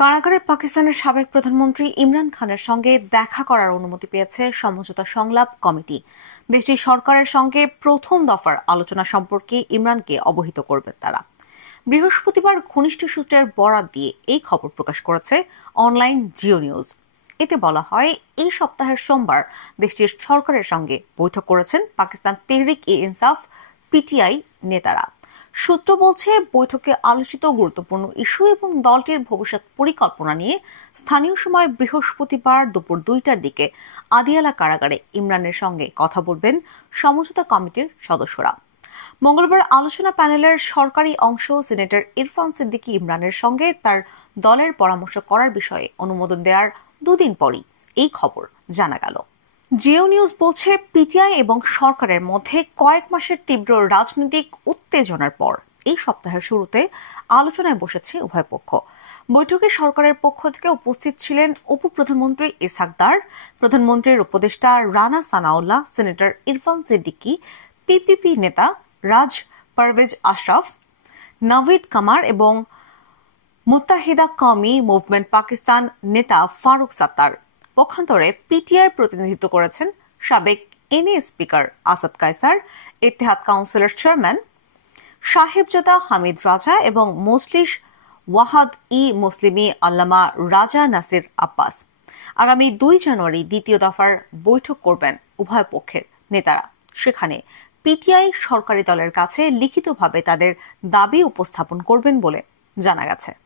কারাগারে পাকিস্তানের সাবেক প্রধানমন্ত্রী ইমরান খানের সঙ্গে দেখা করার অনুমতি পেয়েছে সমঝোতা সংলাপ কমিটি। দেশটির সরকারের সঙ্গে প্রথম দফার আলোচনা সম্পর্কে ইমরানকে অবহিত করবেন তারা। বৃহস্পতিবার ঘনিষ্ঠ সূত্রের বরাত দিয়ে এই খবর প্রকাশ করেছে অনলাইন জিও নিউজ। এতে বলা হয়, এই সপ্তাহের সোমবার দেশটির সরকারের সঙ্গে বৈঠক করেছেন পাকিস্তান তেহরিক-ই-ইনসাফ পিটিআই নেতারা। সূত্র বলছে, বৈঠকে আলোচিত গুরুত্বপূর্ণ ইস্যু এবং দলটির ভবিষ্যৎ পরিকল্পনা নিয়ে স্থানীয় সময় বৃহস্পতিবার দুপুর 2টার দিকে আদিয়ালা কারাগারে ইমরানের সঙ্গে কথা বলবেন সমঝোতা কমিটির সদস্যরা। মঙ্গলবার আলোচনা প্যানেলের সরকারি অংশ সিনেটর ইরফান সিদ্দিকী ইমরানের সঙ্গে তার দলের পরামর্শ করার বিষয়ে অনুমোদন দেওয়ার দুদিন পরই এই খবর জানা গেল। জিও নিউজ বলছে, পিটিআই এবং সরকারের মধ্যে কয়েক মাসের তীব্র রাজনৈতিক উত্তেজনার পর এই সপ্তাহের শুরুতে আলোচনায় বসেছে উভয় পক্ষ। বৈঠকে সরকারের পক্ষ থেকে উপস্থিত ছিলেন উপপ্রধানমন্ত্রী ইসহাক দার, প্রধানমন্ত্রীর উপদেষ্টা রানা সানাউল্লাহ, সিনেটর ইরফান সিদ্দিকী, পিপিপি নেতা রাজ পারভেজ আশরাফ, নাভিদ কামার এবং মুত্তাহিদা কওমি মুভমেন্ট পাকিস্তান নেতা ফারুক সাত্তার। পক্ষান্তরে পিটিআই প্রতিনিধিত্ব করেছেন সাবেক এনএ স্পিকার আসাদ কায়সার, ইত্তেহাদ কাউন্সিলের চেয়ারম্যান সাহেবজাদা হামিদ রাজা এবং মজলিস ওয়াহাদ-ই-মুসলিমি আল্লামা রাজা নাসির আব্বাস। আগামী 2 জানুয়ারি দ্বিতীয় দফার বৈঠক করবেন উভয় পক্ষের নেতারা। সেখানে পিটিআই সরকারি দলের কাছে লিখিতভাবে তাদের দাবি উপস্থাপন করবেন বলে জানা গেছে।